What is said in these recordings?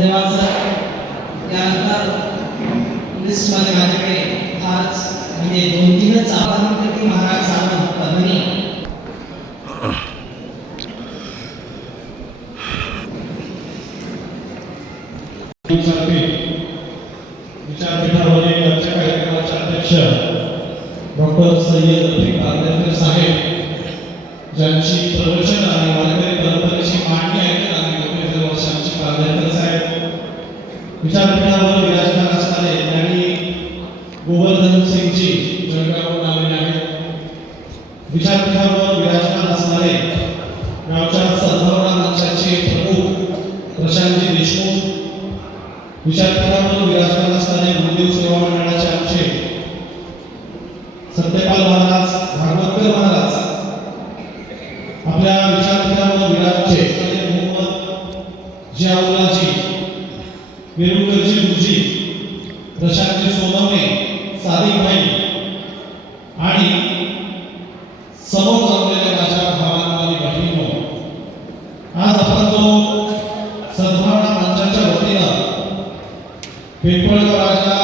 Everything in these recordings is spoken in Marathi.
धन्यवाद सर. यानंतर लिस्टमध्ये माझ्याकडे हाच म्हणजे 2-3च आव्हानांपैकी महाराज सावंत परभणी. विचारपीठावरील आजच्या कार्यक्रमाचे अध्यक्ष डॉक्टर सय्यद रफिक आंबेडकर साहेब, ज्यांची प्रवचन आणि वारकरी परंपरेची मांडणी ऐकत आम्ही 20 वर्षांची प्राध्यापक साहेब. विचारपीठावर विराजमान असणारे ज्ञानी गोवर्धन सिंगजी जळगावहून आलेले आहेत. विचारपीठावर विराजमान असणारे गावच्या सद्भावना मंचाचे प्रमुख प्रशांतजी देशमुख. विचारपीठावर विराजमान असणारे गुरुदेव सेवा मंडळाचे आमचे सत्यपाल महाराज, भागवतकर महाराज. आपल्या विचारपीठावर विराजमान असणारे मोहम्मद जियाउल्लाजी, वेरुळकरजी गुरुजी, प्रशांतजी सोनवणे, सादिक भाई आणि समोर जमलेल्या माझ्या भावांनो आणि बहिणींनो, आज आपण जो सद्भावना मंचाच्या वतीनं पिंपळगाव राजा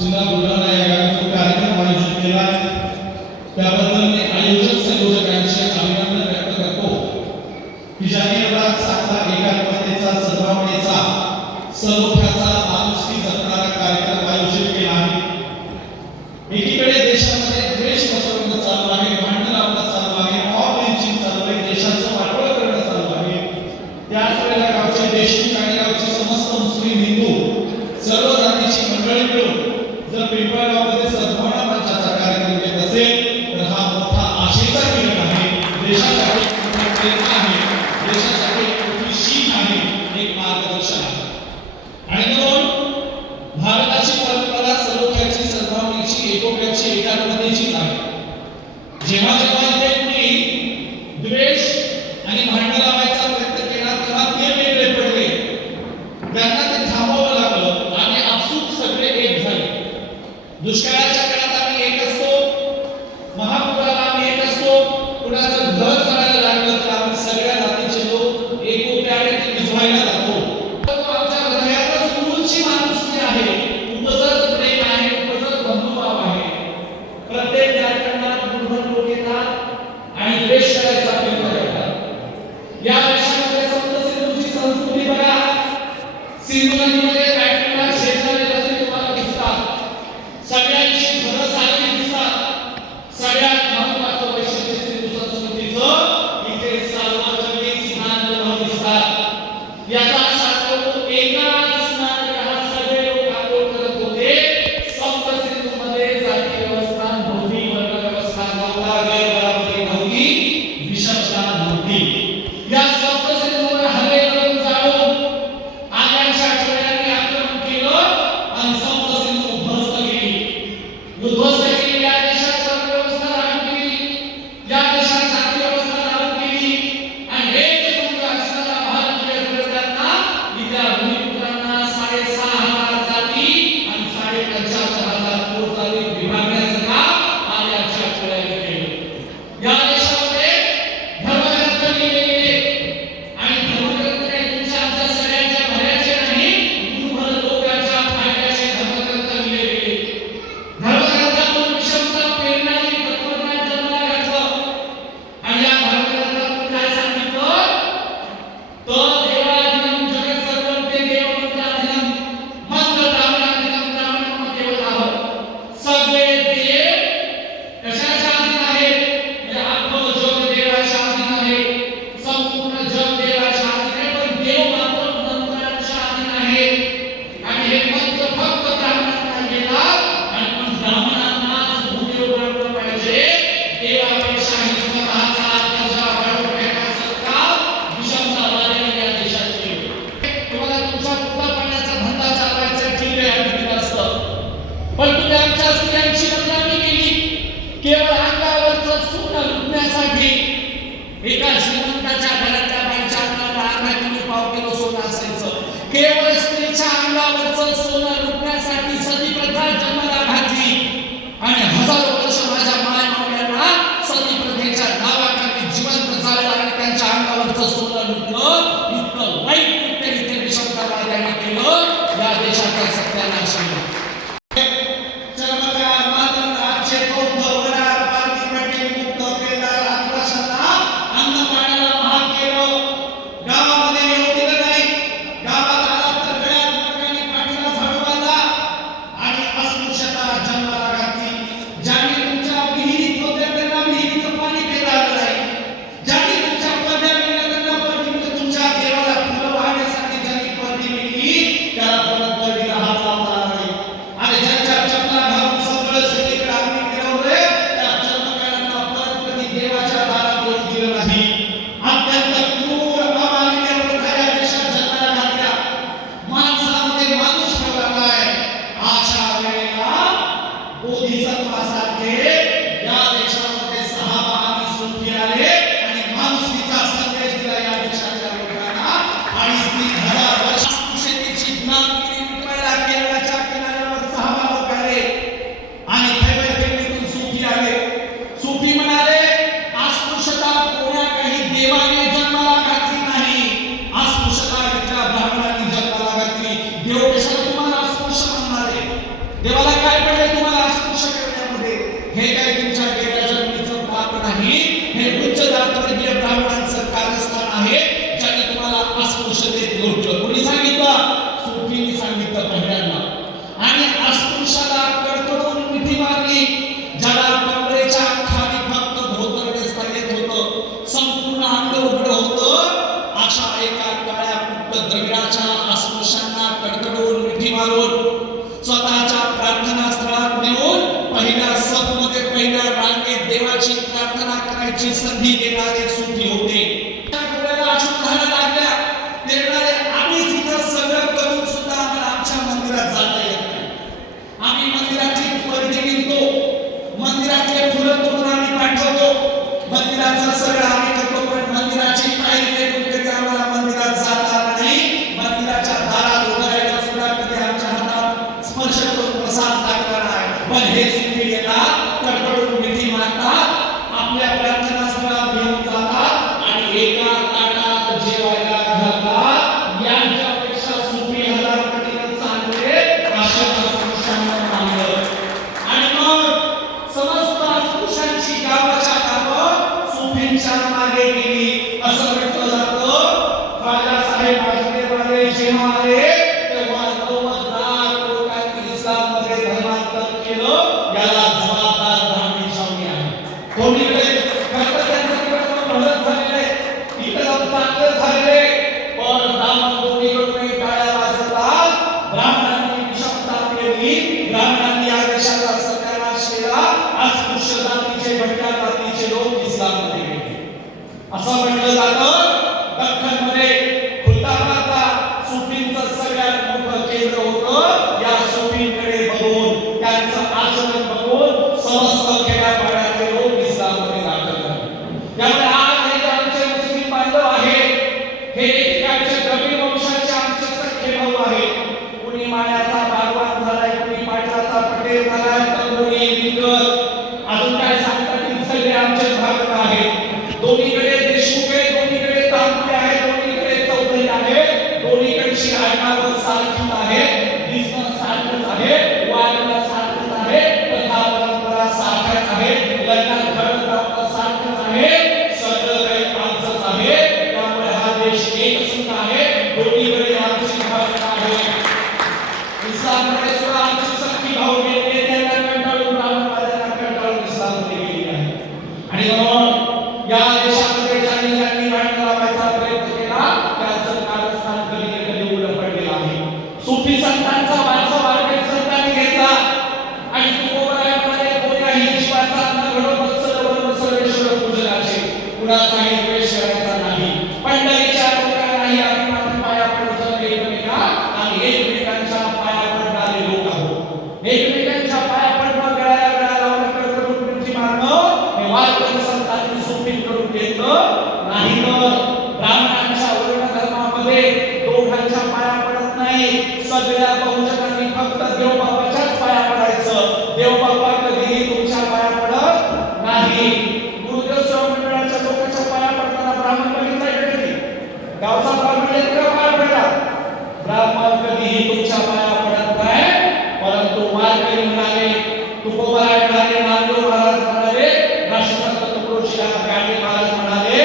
जिल्हा बुलढाणा या गावी जो कार्यक्रम आयोजित केला आहे त्याबद्दल मी आयोजक संयोजकांचे अभिनंदन व्यक्त करतो की ज्यांनी एवढा चांगला एकात्मतेचा, सद्भावनेचा, सलोख्याचा, माणुसकी जपणारा कार्यक्रम आयोजित केला आहे. एकीकडे देशामध्ये द्वेष पसरवणं चालू आहे, भांडण लावणं चालू आहे, मॉब लिंचिंग चालू आहे, देशाचं वाटोळं करणं चालू आहे. त्याच वेळेला गावचे देशमुख आणि गावचे समस्त मुस्लिम हिंदू सर्व जातीची मंडळी मिळून जर पिंपळगावमध्ये सद्भावना मंचाचा कार्यक्रम घेत असेल तर हा मोठा आशेचा किरण आहे. देशासाठी प्रेरणा आहे, देशासाठी मोठी शीख आहे, एक मार्गदर्शन आहे. आणि म्हणून भारताची परंपरा सलोख्याची, सद्भावनेची, एकोप्याची, एकात्मतेचीच आहे. जेव्हा जेव्हा इथे कुणी द्वेष आणि भांडण लावायचा प्रयत्न केला तेव्हा ते वेगळे पडले, त्यांना ते थांबवावं लागलं आणि आपसूक सगळे एक झाले. दुष्काळाच्या काळात आम्ही एक असतो, महापुराला आम्ही एक असतो, कुणाचं घर जायला लागलं तर आम्ही सगळ्या जातीचे लोक एकोप्याने ते विझवायला जातो. आमच्या हृदयातच मूळची माणुसकी आहे, उपजत प्रेम आहे, उपजत बंधुभाव आहे. प्रत्येक कार्यक्रमात बुलढाणा लोक येतात आणि द्वेष करायचा प्रयत्न करतात. या देशामध्ये संत सिंधूची संस्कृती बघा. सिंधू नदीमध्ये बॅटरीला शेजारी रस्ते तुम्हाला दिसतात, सगळ्यांशी घरं सारखी दिसतात. सगळ्यात महत्त्वाचं वैशिष्ट्य सिंधू संस्कृतीचं इथे सार्वजनिक स्नानगृह दिसतात. याचा अर्थ होतो एकाच स्नानगृहात सगळे लोक आंघोळ करत होते. सप्त सिंधूमध्ये जाती व्यवस्था नव्हती, वर्ण व्यवस्था नव्हता, गैरबराबरी नव्हती, विषमता नव्हती. या सप्त सिंधूवर हल्ले करून जाऊन आकांक्षा टोळ्यांनी आक्रमण केलं आणि सप्त सिंधू उद्ध्वस्त केली. उद्ध्वस्त केली, या देशात वर्ण व्यवस्था लागू केली, या देशात जाती व्यवस्था लागू केली आणि एक संघ असणारा भारतीय प्रजात्यांना इथल्या भूमिपुत्रांना 6,500 जाती आणि 75,000 पोटजाती विभागण्याचं काम आल्याच्या टोळ्यांनी केलं. या देशामध्ये धर्मग्रंथ लिहिले गेले आणि धर्मग्रंथ काही तुमच्या आमच्या सगळ्यांच्या भल्याचे नाही, गुरुभर लोकांच्या फायद्याचे धर्मग्रंथ लिहिले गेले. धर्मग्रंथातून विषमता पेरणारी तत्वज्ञान जन्माला घातलं आणि या धर्मग्रंथातून काय सांगितलं तर देवाधीनं जगत सर्वं ते देवमंत्राधीनं मंत्र ब्राह्मणाधीनं ब्राह्मणं देवताः. सगळे देव कशाच्या अधीन आहेत म्हणजे अख्खं जग देवाच्या अधीन आहे, संपूर्ण जग देवाच्या अधीन आहे, पण देव मात्र मंत्रांच्या अधीन आहे. आणि हे मंत्र फक्त ब्राह्मणांना येतात आणि पण ब्राह्मणांनाच भूदेव ब्राह्मण पाहिजे. देवापेक्षाही स्वतःचा दर्जा वाढवण्याचं काम विषमतावाद्यांनी या देशात केलं. तुम्हाला तुमचा कुठला पाण्याचा धंदा चालवायचा किल्ले आणि असतं, पण तुम्ही आमच्या स्त्रियांची बदनामी केली केवळ अंगावरचं सोनं लुटण्यासाठी. एका श्रीमंताच्या घरातल्या बाईच्या अंगावर अर्धा किलो पाव किलो सोनं असायचं. केवळ स्त्रीच्या अंगावरचं सोनं लुटण्यासाठी सती प्रथा जन्माला घातली आणि हजारो वर्ष माझ्या मायमावळ्यांना सती प्रथेच्या नावाखाली जिवंत जाळलं आणि त्यांच्या अंगावरचं सोनं लुटलं. इतकं वाईट कृत्य इथे विषमतावाद्यांनी हे एकेकाचे कबीर वंशाचे आमचे सख्खे भाऊ आहेत. कुणी माळ्याचा बागवान झालाय, कुणी पाटलाचा पटेल झालाय, तर कोणी विकर, अजून काय सांगता येईल, सगळे आमचे भाग आहेत. दोन्हीकडे देशमुख आहे, दोन्हीकडे तांबे आहे, दोन्हीकडे चौधरी आहे, दोन्हीकडची आडनावं सारखीच आहे, दिसणं सारखंच आहे, वागणं सारखंच आहे, कथा परंपरा सारख्याच आहे, लग्नात घडत राहणं सारखंच आहे, सगळं काही आमचंच आहे. त्यामुळे हा देश एक सुद्धा आहे, दोन्हीकडे आमची भावना आहे. इस्लामकडे सुद्धा आमची सक्ती भाऊ गेली, त्यांना कंटाळून ब्राह्मणवाद्यांना कंटाळून इस्लाममध्ये गेली आहे. आणि म्हणून या देशामध्ये ज्यांनी ज्यांनी भांडण लावायचा प्रयत्न केला त्याचं कारस्थान कधी ना कधी उलट पडलेलं आहे. सुफी संतांचा वारसा वारकरी संतांनी घेतला आणि तुकोबरायांमध्ये कोण्याही जीवाचा न घडवत सर्व सर्वेश्वर पूजनाचे कुणाचाही द्वेष करायचा नाही. पंढरीच्या लोकांनाही अभिमान पाया पडत एकमेका आणि एकमेकांच्या पाया पडणारे लोक आहोत. एकमेकांच्या पाया पडणं, गळ्याला गळा लावणं, कडकडून मारणं हे वारकरी संतांनी सुफींकडून घेतलं नाही. तर ब्राह्मणांच्या वर्ण धर्मामध्ये दोघांच्या पाया पडत नाही. सगळ्या बहुजनांनी फक्त देवबापाच्याच पाया पडायचं. देवबापा कधीही तुमच्या पाया पडत नाही. गुरुदेव सेवा मंडळाच्या लोकांच्या पाया पडताना ब्राह्मण बघितलाय का कधी? गावचा ब्राह्मण एकदा पाया पडला. ब्राह्मण कधीही तुमच्या पाया पडत नाही. परंतु वारकरी म्हणाले, तुकोबराय म्हणाले, नामदेव महाराज म्हणाले, राष्ट्रसंत तुकडोजी गाडगे महाराज म्हणाले,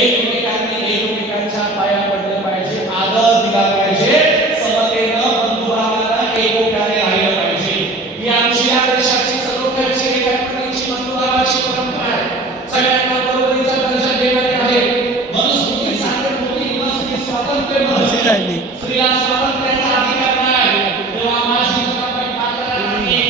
एकमेकांनी एकमेकांच्या पाया पडले पाहिजे, आदर दिला पाहिजे, समतेनं बंधुभावानं एकोप्याने राहिलं पाहिजे. ही आमची या देशाची सलोख्याची एकात्मतेची बंधुभावाची परंपरा आहे. सगळ्यांना बरोबरीचा दर्जा देणारी आहे. मनुस्मृती सांगत होती, मनुस्मृती स्वातंत्र्य नसते, स्त्रीला स्वातंत्र्याचा अधिकार नाही. तेव्हा माझी जनाबाई पात्राला नाही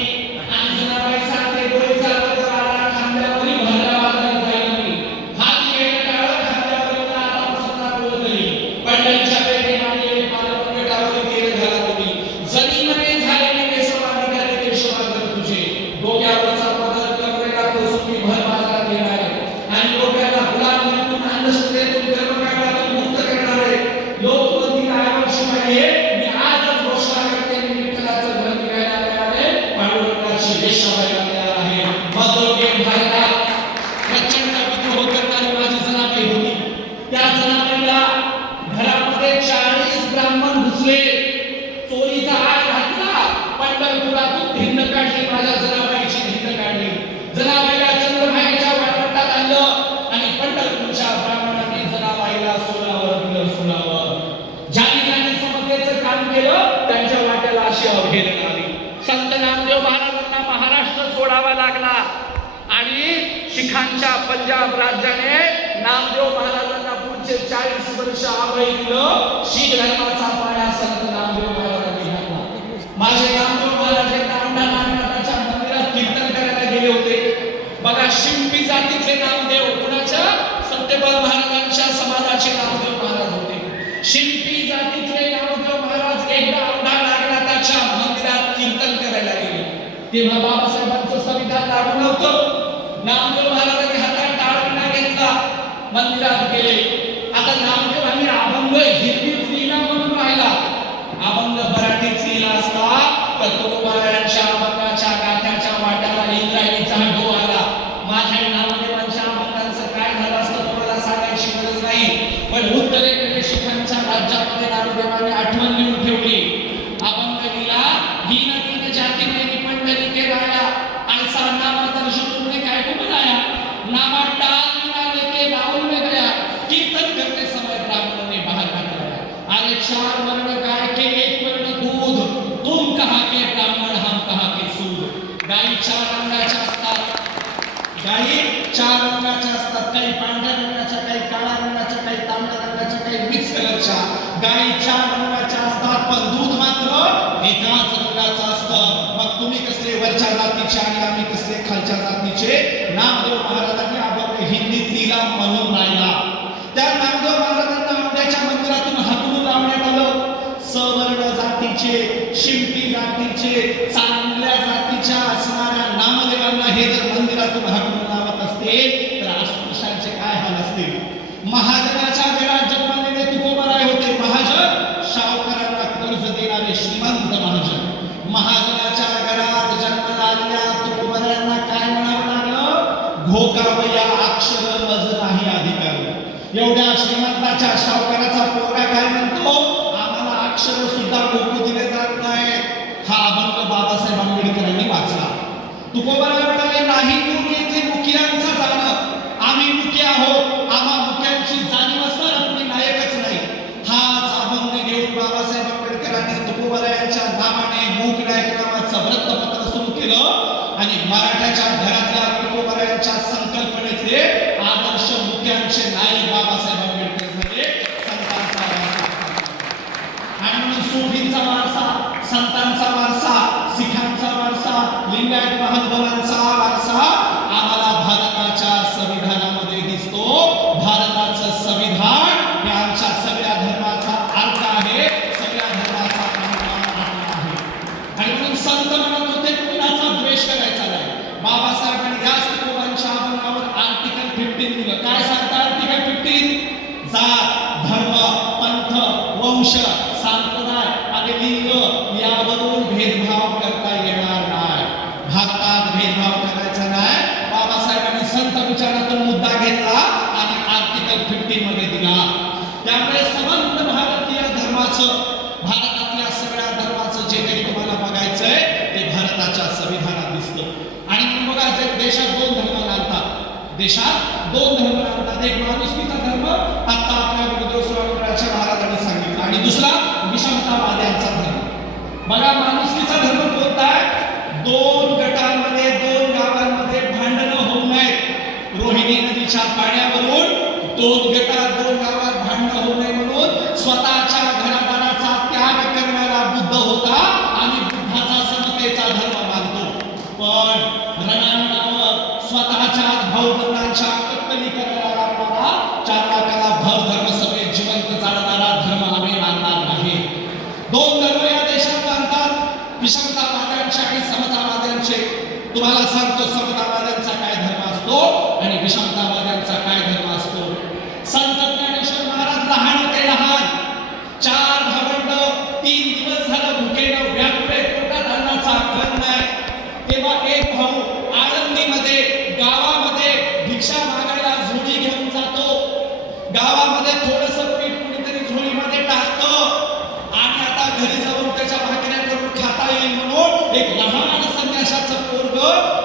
आणि जनाबाई सांगते, डोळीचा पदर आला खांद्यावरी भरल्या वादळात जाईल मी, हात घेणं टाळं खांद्यावरी ना आतापासून ना बोलतली, पंढरीच्या पेठेमागे पालवंगटावरी तेल घाला तुम्ही, जमीनने झालेली केशवाधिकारी केशवागर तुझे, डोक्यावरचा पदर कमरेला टोचून मी भर बाजारात येणार आहे आणि डोक्याला गुलामगिरीतून अंधश्रद्धेतून कर्मकांडातून मुक्त करणार आहे. लोकमती आयोगाशिवाय मी आजच घोषणा करते, मी विठ्ठलाचं घर निघायला तयार आहे, पांडुरंगाची वेश व्हायला तयार आहे. मध्ययुगीन भारतात प्रचंड विद्रोह करणारी माझी जनाबाई होती. त्या जनाबाईला घरामध्ये 40 ब्राह्मण घुसले, चोरीचा आळ घातला, पंढरपुरातून भिन्न काढली, माझ्या जनाबाईची भिन्न काढली. जनाबाईला चंद्रभागेच्या वाटात आणलं आणि पंढरपूरच्या ब्राह्मणांनी जनाबाईला सोलावर दिलं. सोलावर ज्यांनी समतेचं काम केलं त्यांच्या वाट्याला अशी अवहेलना आली. संत नामदेव महाराजांना महाराष्ट्र सोडावा लागला आणि शिखांच्या पंजाब राज्याने नामदेव महाराजांना पुढचे 40 वर्ष अभय दिलं. शीख धर्माचा पाया संत नामदेव महाराजांनी घातला. माझे नामदेव महाराज नामदा नागनाथाच्या मंदिरात कीर्तन करायला गेले होते. बघा, शिंपी जातीचे नामदेव, कुणाच्या? सत्यपाल महाराजांच्या समाजाचे नामदेव महाराज होते. शिंपी जातीतले नामदेव महाराज एकदा औंढा नागनाथाच्या मंदिरात कीर्तन करायला गेले. तेव्हा बाबासाहेबांचं संविधान लागू नव्हतं. नामदेव महाराजांनी हातात टाळविणा घेतला, मंदिरात गेले. आता नामदेवांनी अभंग हिंदीत लिहिला म्हणून राहिला. अभंग मराठीत लिहिला असता तर तुकोबरायांच्या अभंगाच्या गाथ्याच्या वाट्याला इंद्रायणीचा ढो आला. माझ्या नामदेवांच्या अभंगांचं काय झालं असतं तुम्हाला सांगायची गरज नाही. पण उत्तरेकडे शिखांच्या राज्यामध्ये नामदेवांनी आठवण लिहून ठेवली. अभंग लिहिला, ही नदीने जाती मेरी पंढरी के राया, ऐसा नाम दर्शन तुमने काय को बनाया, नामा डाल मिला लेके बाउल में गया, कीर्तन करते समय ब्राह्मण ने बाहर निकाला. अरे 4 वर्ण गाय के 1 वर्ण दूध, तुम कहाँ के ब्राह्मण हम कहाँ के सूद. गाई 4 रंगाच्या असतात. गाई 4 रंगाच्या असतात, काही पांढऱ्या रंगाच्या, काही काळ्या रंगाच्या, काही तांबड्या रंगाच्या, काही मिक्स कलरच्या. गाई 4 रंगाच्या असतात, पण दूध मात्र एकाच रंगाचं असतं. मग तुम्ही कसले वरच्या जातीचे आणि आम्ही कसले खालच्या जातीचे? नामदेव महाराजांनी अभंग हिंदीत लिहिला म्हणून राहिला. त्या नामदेव महाराजांना आंब्याच्या मंदिरातून हाकलून लावण्यात आलं. सवर्ण जातीचे, शिंपी जातीचे, चांगल्या जातीच्या असणाऱ्या नामदेवांना हे जर मंदिरातून हाकलून लावत असते तर अस्पृश्यांचे काय हाल असतील. महाजनाच्या घरात जन्मलेले तुकोबा आणि मराठ्याच्या घरातल्या तुकोबारायांच्या संकल्पनेतले आदर्श मुख्यांचे नाईक बाबासाहेब आंबेडकर झाले. संतांचा वारसा आणि म्हणून सूफींचा वारसा, संतांचा वारसा, सिखांचा वारसा, लिंगायत महानुभावांचा वारसा आम्हाला भारताच्या संविधानामध्ये दिसतो. भारताचं संविधान हे आमच्या सगळ्या धर्माचा अर्थ आहे, सगळ्या धर्माचा आहे. आणि म्हणून संत म्हणत होते कुणाचा द्वेष करायचा नाही. बाबासाहेबांनी याच तुकोबांच्या आव्हानावर आर्टिकल 15 दिलं. काय सांगतं आर्टिकल 15? जात, धर्म, पंथ, वंश, संप्रदाय आणि लिंग यावरून भेदभाव करता येणार नाही. भारतात भेदभाव करायचा नाही. बाबासाहेबांनी संत विचारातून मुद्दा घेतला आणि आर्टिकल 15 मध्ये दिला. त्यामुळे समंत भारतीय धर्माचं, भारतातल्या सगळ्या धर्माचं जे काही तुम्हाला बघायचंय ते भारताच्या संविधानात दिसतं. आणि मग बघा, जे देशात 2 धर्म आणतात, देशात 2 धर्म आणतात. एक माणुसकीचा धर्म, आता आपल्या गुरुदेव स्वामींच्या महाराजांनी सांगितलं, आणि दुसरा विषमतावाद्यांचा धर्म. बघा, माणुसकीचा धर्म कोणता आहे? 2 गटांमध्ये, 2 गावांमध्ये भांडणं होऊ नयेत. रोहिणी नदीच्या पाण्यावरून 2 गटात, 2 गावात भांडणं होऊ नये म्हणून स्वतःच्या घरादाराचा त्याग करणारा बुद्ध होता आणि बुद्धाचा समतेचा धर्म मानतो. पण रणांगणावर स्वतःच्या भाऊबंधांच्या कत्तली करणारा, चारकाला भर धर्म सगळे जिवंत जाणणारा धर्म आम्ही मानणार नाही. 2 धर्म या देशात बांधतात, विषमतावाद्यांचे आणि समतावाद्यांचे. तुम्हाला सांगतो समतावाद्यांचा काय धर्म असतो आणि विषमतावाद्यांचा काय धर्म असतो. संत ज्ञानेश्वर महाराज लहान होते, लहान 4 भावंड, 3 दिवस झालं भुकेनं व्याकुळे, पोटात अन्नाचा कण नाही. तेव्हा एक भाऊ आळंदीमध्ये गावामध्ये भिक्षा मागायला झोळी घेऊन जातो. गावामध्ये थोडंसं पीठ कुणीतरी झोळीमध्ये टाकतं आणि आता घरी जाऊन त्याच्या भाकऱ्या करून खाता येईल म्हणून एक लहान संन्याशाचं पोरग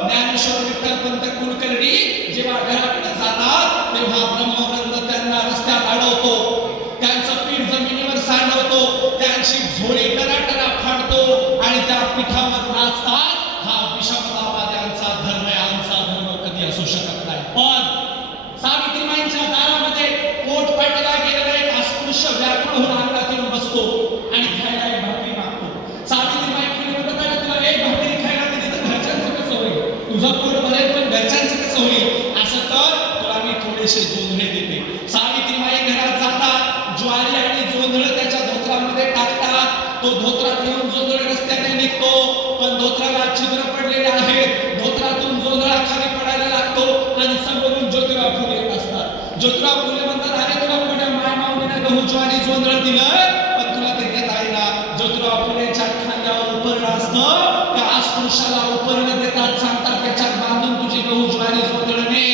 ज्ञानेश्वर विठ्ठलपंत कुलकर्णी जेव्हा घराकडे जातात तेव्हा ब्रह्मानंद त्यांना रस्त्यात अडवतो, त्यांचं पीठ जमिनीवर सांडवतो, त्यांची झोळी टराटरा फाडतो आणि त्या पिठावर नाचतात. हा विषमतावाद्यांचा धर्म आहे, आमचा धर्म कधी असू शकत नाही. पण सावित्रीबाईंच्या दारामध्ये पोट पाटला गेलेला एक अस्पृश्य व्याकुळ होऊन अंगात येऊन बसतो आणि खायला एक भाकरी मागतो. सावित्रीबाई म्हणतात, अरे तुला एक भाकरी खायला दिली तर घरच्यांचं कसं होईल? तुझं पोट भरेल पण घरच्यांचं कसं होईल? असं कर, तुला मी थोडेसे जोंधळे देते. सावित्रीबाई घरात जातात, ज्वारी आणि जोंधळ त्याच्या धोत्रामध्ये टाकतात. तो धोत्रात येऊन जोंधळ रस्त्याने निघतो, पण धोत्राला छिद्र पडलेले आहेत. धोत्रातून जोंधळा खाली पडायला लागतो आणि समोरून ज्योतिराव फुले येत असतात. ज्योतिराव फुले म्हणतात, अरे तुला पुढे माय माऊलीने गहू ज्वारी जोंधळ दिलं पण तुला ते देता येईना. ज्योतिराव फुलेच्या खांद्यावर उपरण असतं, त्या अस्पृश्याला उपरण देतात, सांगतात त्याच्यात बांधून तुझी गहू ज्वारी जोंधळने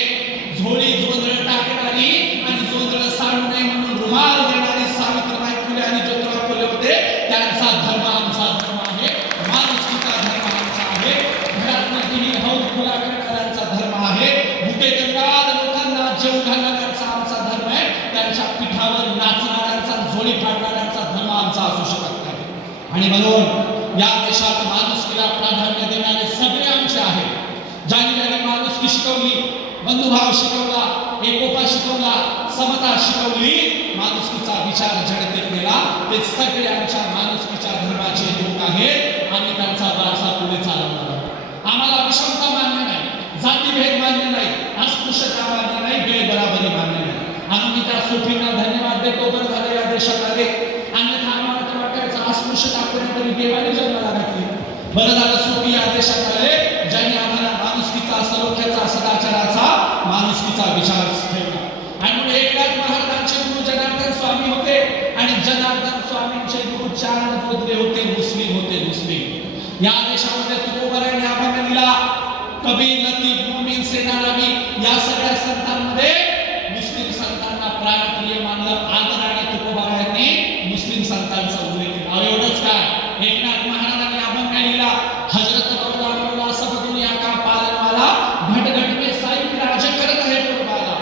झोळी जोंधळ टाकणारी आणि जोंधळ सांडू नये म्हणून रुमाल देणारी सावित्रीबाई फुले आणि ज्योतिराव फुले होते. त्यांचा धर्म आमचा धर्म आहे, माणुसकीचा धर्म आमचा आहे, घरातलं तिन्ही भाऊ खुला करणाऱ्यांचा धर्म आहे, भुके कंगाल लोकांना जेव घालणाऱ्यांचा आमचा धर्म आहे, त्यांच्या पिठावर नाचणाऱ्यांचा, झोळी फाडणाऱ्यांचा धर्म आमचा असू शकत नाही. आणि म्हणून या देशात माणुसकीला प्राधान्य देणारे सगळे आमचे आहेत. ज्यांनी माणुसकी शिकवली, बंधुभाव शिकवला, एकोपा शिकवला, समता शिकवली, माणुसकीचा विचार जडते केला, ते सगळे आमच्या माणुसकीच्या धर्माचे लोक आहेत. आम्ही त्यांचा वारसा पुढे चालवणार आहोत. आम्हाला विषमता मान्य नाही, जातीभेद मान्य नाही, अस्पृश्यता मान्य नाही, बेबराबरी मान्य नाही. आणि मी त्या सोफींना धन्यवाद देतो, बरं झालं या देशात आले. अन्यथा आम्हाला तर वाटायचं अस्पृश्यता कोणीतरी देवाने जन्माला घातली. बरं झालं सोफी या देशात आले, ज्यांनी आम्हाला माणुसकीचा, सलोख्याचा, सदाचाराचा, माणुसकीचा विचार ठेवला. आणि म्हणून एकनाथ महाराजांचे गुरु जनार्दन स्वामी होते आणि जनार्दन स्वामींचे गुरु चारण बोधले होते, मुस्लिम होते, मुस्लिम. या देशामध्ये तुकोबारायांनी आम्हाला दिला, कबीर, लतीफ, मुमीन, सेनारावी या सगळ्या संतांमध्ये मुस्लिम संतांना प्राणप्रिय मानलं. आदराने तुकोबारायांनी मुस्लिम संतांचा उल्लेख केला. एवढंच काय, एकनाथ महाराजांनी अभंग लिहिला, हजरत मौला सब दुनिया का पालनवाला, घट घट में साईं राज करत आहे पुरवाला.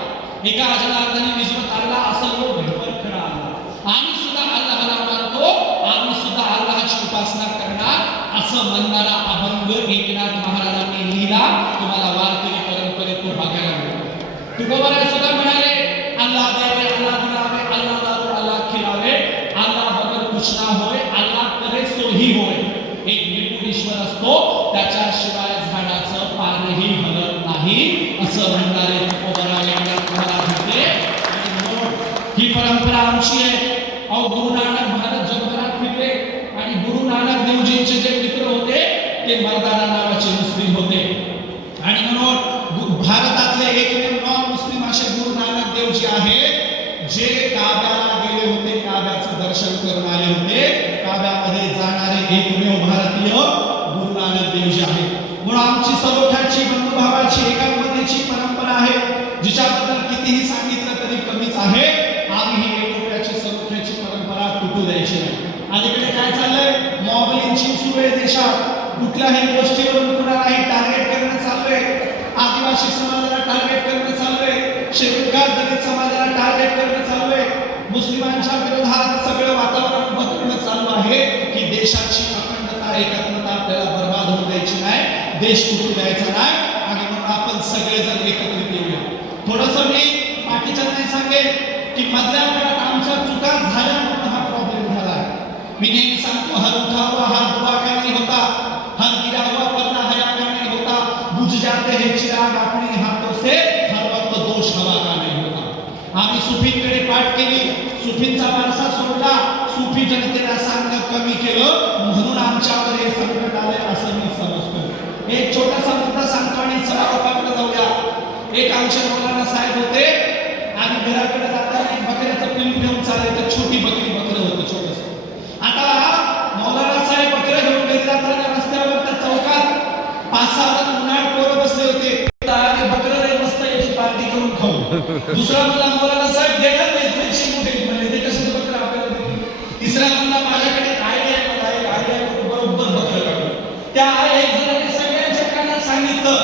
एका जनार्दनी निजवत आला, असं लोक घटवर खडा आला. आम्ही सुद्धा अल्लाहला मानतो, आम्ही सुद्धा अल्लाहची उपासना करणार असं असं म्हणणारा अभंग एकनाथ महाराजांनी लिहिला. तुम्हाला वारकरी परंपरेतून बघायला मिळतो. तुकोबाराय सुद्धा म्हणाले, अल्लाह देवे अल्लाह दिलावे, अल्लाह दारू अल्लाह खिलावे, अल्लाह बगर कुछ ना होय, अल्लाह करे सोही होय. एक निर्गुण ईश्वर असतो, त्याच्याशिवाय झाडाचं पानही हलत नाही असं म्हणणारे तुकोबाराय एकनाथ महाराज होते. आणि म्हणून ही परंपरा आमची आहे. अहो गुरु नानक महाराज जगभरात फिरले आणि गुरु नानक देवजींचे जे मित्र होते ते मर्दाना नावाचे मुस्लिम होते. आणि म्हणून भारतातले एकमेव नॉन मुस्लिम असे गुरु नानक देवजी आहेत जे काब्याला गेले होते, काब्याचं दर्शन करून आले होते. काब्यामध्ये जाणारे एकमेव भारतीय गुरु नानक देवजी आहेत. म्हणून आमची सलोख्याची, बंधुभावाची, एकात्मतेची परंपरा आहे, जिच्याबद्दल कितीही सांगितलं तरी कमीच आहे. आम्ही ही एकोप्याची, सलोख्याची परंपरा तुटू द्यायची नाही. अलीकडे काय चाललंय, मॉब लिंचिंग सुरू आहे देशात. कुठल्याही गोष्टीवरून कुणालाही टार्गेट करणं चालू आहे. आदिवासी समाजाला टार्गेट करणं चालू आहे, शेतकरी दलित समाजाला टार्गेट करणं चालू आहे. मुस्लिमांच्या विरोधात सगळं वातावरण बदलणं चालू आहे की देशाची अखंडता, एकात्मता आपल्याला बर्बाद होऊ द्यायची नाही, देश तुटू द्यायचा नाही. आणि म्हणून आपण सगळेजण एकत्रित येऊया. थोडंसं मी बाकीच्या नाही सांगेन की मधल्या काळात आमच्या चुका झाल्यामुळे हा प्रॉब्लेम झाला. मी नेहमी सांगतो, हर उठा हुआ हाथ दुआ का नहीं होता, हर गिरा हुआ पर्दा हया का नहीं होता, बुझ जाते हैं चिराग अपने हाथों से, हर वक्त दोष हवा का नहीं होता. आम्ही सुफींकडे पाठ केली, सुफींचा वारसा सोडला, सुफी जनतेला सांगणं कमी केलं, म्हणून आमच्यावर हे संकट आले असं मी समजतो. एक छोटासा मुद्दा सांगतो आणि समारोपाकडे जाऊया. एक आमचे मौलाना साहेब होते आणि घराकडे जाताना एक बकऱ्याचं पिल्लू घेऊन चालायचं. छोटी बकरी, बकरं होतं छोटंसं. आता मौलाना साहेब बकरं घेऊन घरी जाताना रस्त्यावर त्या चौकात 5-6 जण उन्हाळ पोरं बसले होते. बकरं रे मस्त याची पार्टी करून खाऊ. दुसरा मुलगा मौलाना साहेब देणार नाही, थोडीशी मोठी म्हणजे ते कसं बकरं आपल्याला देतील. तिसरा मुलगा माझ्याकडे एक आयडिया आहे, मला एक आयडिया करून बरोबर बकरं काढू. त्या एक जणांनी सगळ्यांच्या कानात सांगितलं,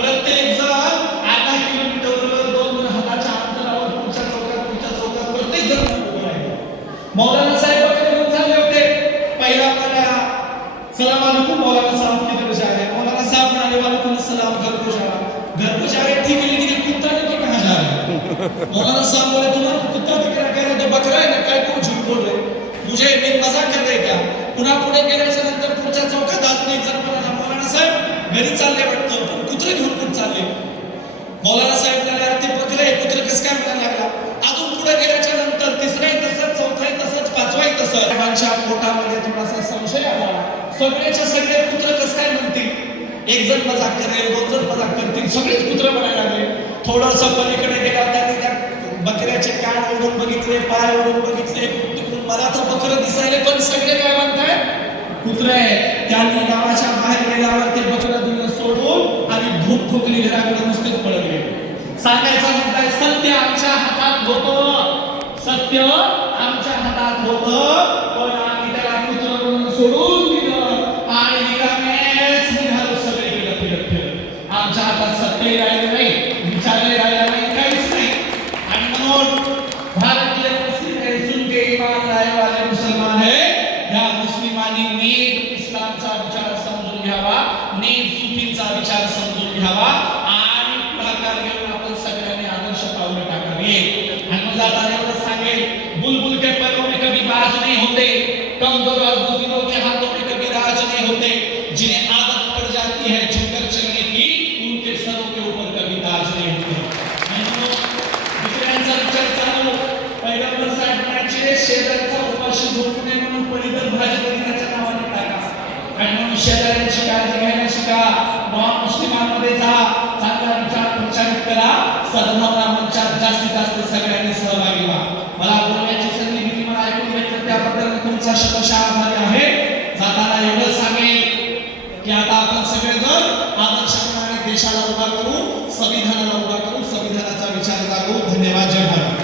प्रत्येक जण 8 किलोमीटरवर 2 हाताच्या अंतरावर पुढच्या चौकात प्रत्येक जण उभं राहिलं. मौलाना साहेब बकरं घेऊन चालले होते. पहिला मला सलाम अलैकुम मौलाना साहब किधर जा रहे हैं? मौलाना साहब म्हणाले वालेकुम सलाम, घर को जा रहा घर को जा रहे ठीक है, लेकिन कुत्ता लेके कहाँ जा रहे हैं? मौलाना साहब बोले तुम्हारा कुत्ता दिख रहा है, तो बकरा है ना, काय कोण झूठ बोल रहे, मुझे मी मजाक कर रहे क्या? पुन्हा पुढे गेल्याच्या नंतर पुढच्या चौकात अजून एक जण म्हणाला, मौलाना साहेब घरी चालले वाटतं, पण कुत्रे घेऊन कुठे चालले? मौलाना साहेब म्हणाले ते बकरे कुत्रे कसं काय म्हणायला लागला. अजून पुढे गेल्याच्या नंतर तिसराही तसंच, चौथाही तसंच, पाचवाही तसंच. माझ्या पोटामध्ये थोडासा संशय आला, सगळेच्या सगळे कुत्रे कसं काय म्हणतील? एक जण मजाक करेल, 2 जण मजाक करतील, सगळेच कुत्रे म्हणायला लागले. थोडंसं पलीकडे गेला त्याने त्या बकऱ्याचे कान ओढून बघितले, पाय ओढून बघितले, मला तर बकरं दिसायले, पण सगळे काय म्हणतायत कुत्रे आहे. त्यांनी गावाच्या बाहेर गेल्यावर ते बकरं दिलं सोडून आणि भूक ठोकली, घराकडे नुसतेच पळत गेले. सांगायचं म्हणताय सत्य आमच्या हातात होतं, सत्य आमच्या हातात होतं, पण आम्ही त्याला कुत्रं म्हणून सोडून दिलं आणि निघामेच निघालो सगळीकडे फिरत फिरत. आमच्या हातात सत्य राहिलं नाही, विचारले राहिलं नाही, काहीच नाही. आणि म्हणून भारतीय मुस्लिम है, सुन के ईमान लाए वाले मुसलमान है. या मुस्लिमांनी नीट इस्लामचा विचार समजून घ्यावा, नीट सुफींचा विचार समजून घ्यावा आणि पुढाकार घेऊन आपण सगळ्यांनी आदर्श पावलं टाकावी. आणि मग जाताना एवढं सांगेल, बुलबुल के पैरों में कभी बाज नहीं होते, कमजोर और बुजुर्गों के हाथों में कभी राज नहीं होते, जिन्हें आदत पड़ जाती है झुककर चलने की, उनके सरों के ऊपर कभी ताज नहीं होते. दुसऱ्यांचा विचार चालू, पैगंबर साहेब म्हणायचे शेजारचा उपाशी झोपू नये म्हणून पडीतर भाजी बघण्याच्या नावाने टाका. आणि म्हणून शेजाऱ्यांची काळजी घ्यायला शिका, नॉन मुस्लिमांमध्ये जा, चांगला विचार प्रचारित करा, सद्भावना मंचात जास्तीत जास्त सगळ्यांनी सहभागी व्हा. मला बोलण्याची संधी दिली, मला ऐकून घेतलं, त्याबद्दल तुमचा शतशः आभारी आहे. जाताना एवढं सांगेल की आता आपण सगळेजण आदर्शप्रमाणे देशाला उभा करू, संविधानाला उभा करू, संविधानाचा विचार जागू. धन्यवाद. जय भारत.